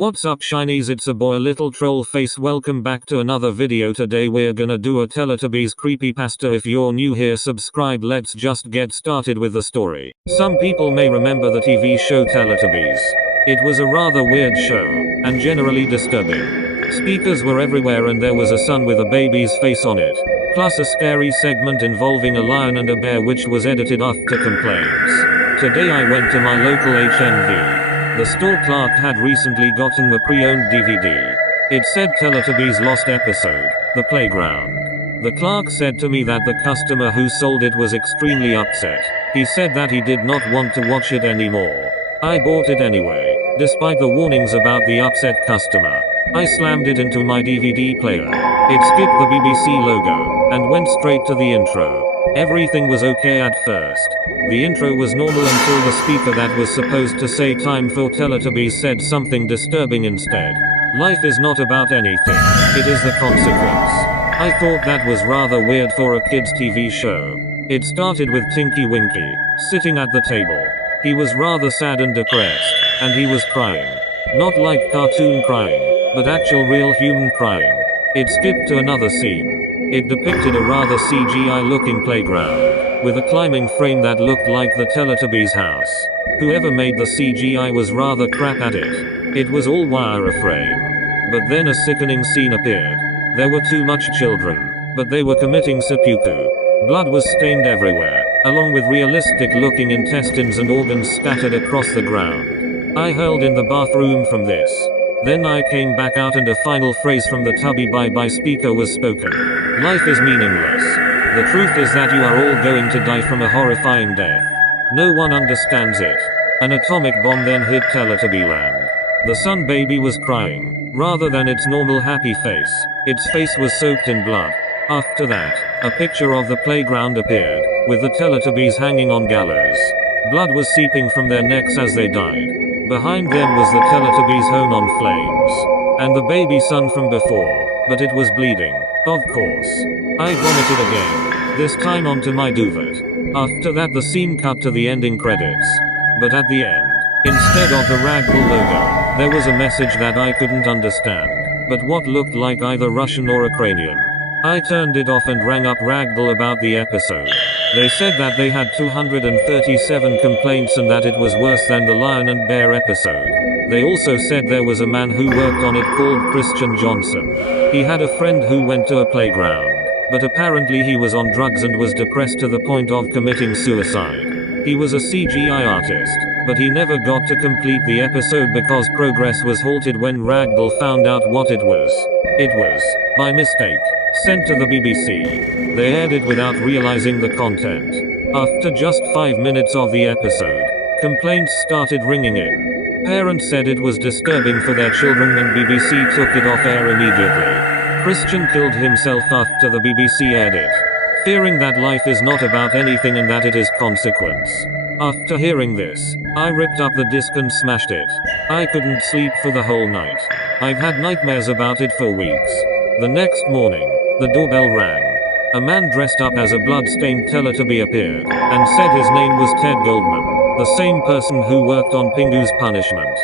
What's up shinies, it's a boy Little Troll Face. Welcome back to another video. Today we're gonna do a Teletubbies creepypasta. If you're new here, subscribe. Let's just get started with the story. Some people may remember the TV show Teletubbies. It was a rather weird show, and generally disturbing. Speakers were everywhere and there was a sun with a baby's face on it, plus a scary segment involving a lion and a bear which was edited after complaints. Today I went to my local HMV. The store clerk had recently gotten a pre-owned DVD. It said Teletubbies Lost Episode, The Playground. The clerk said to me that the customer who sold it was extremely upset. He said that he did not want to watch it anymore. I bought it anyway, despite the warnings about the upset customer. I slammed it into my DVD player. It skipped the BBC logo, and went straight to the intro. Everything was okay at first. The intro was normal until the speaker that was supposed to say time for Teletubbies said something disturbing instead. Life is not about anything. It is the consequence. I thought that was rather weird for a kids' TV show. It started with Tinky Winky, sitting at the table. He was rather sad and depressed, and he was crying. Not like cartoon crying, but actual real human crying. It skipped to another scene. It depicted a rather CGI-looking playground, with a climbing frame that looked like the Teletubbies house. Whoever made the CGI was rather crap at it. It was all wireframe. But then a sickening scene appeared. There were too much children, but they were committing seppuku. Blood was stained everywhere, along with realistic-looking intestines and organs scattered across the ground. I hurled in the bathroom from this. Then I came back out and a final phrase from the Tubby bye-bye speaker was spoken. Life is meaningless. The truth is that you are all going to die from a horrifying death. No one understands it. An atomic bomb then hit Teletubbyland. The sun baby was crying, rather than its normal happy face. Its face was soaked in blood. After that, a picture of the playground appeared, with the Teletubbies hanging on gallows. Blood was seeping from their necks as they died. Behind them was the Teletubbies home on flames. And the baby son from before, but it was bleeding. Of course. I vomited again. This time onto my duvet. After that the scene cut to the ending credits. But at the end, instead of the Ragdoll logo, there was a message that I couldn't understand, but what looked like either Russian or Ukrainian. I turned it off and rang up Ragdoll about the episode. They said that they had 237 complaints and that it was worse than the Lion and Bear episode. They also said there was a man who worked on it called Christian Johnson. He had a friend who went to a playground, but apparently he was on drugs and was depressed to the point of committing suicide. He was a CGI artist, but he never got to complete the episode because progress was halted when Ragdoll found out what it was. It was, by mistake, sent to the BBC. They aired it without realizing the content. After just 5 minutes of the episode, complaints started ringing in. Parents said it was disturbing for their children and BBC took it off air immediately. Christian killed himself after the BBC aired it, fearing that life is not about anything and that it is consequence. After hearing this, I ripped up the disc and smashed it. I couldn't sleep for the whole night. I've had nightmares about it for weeks. The next morning, the doorbell rang. A man dressed up as a blood-stained Teletubby appeared, and said his name was Ted Goldman, the same person who worked on Pingu's Punishment.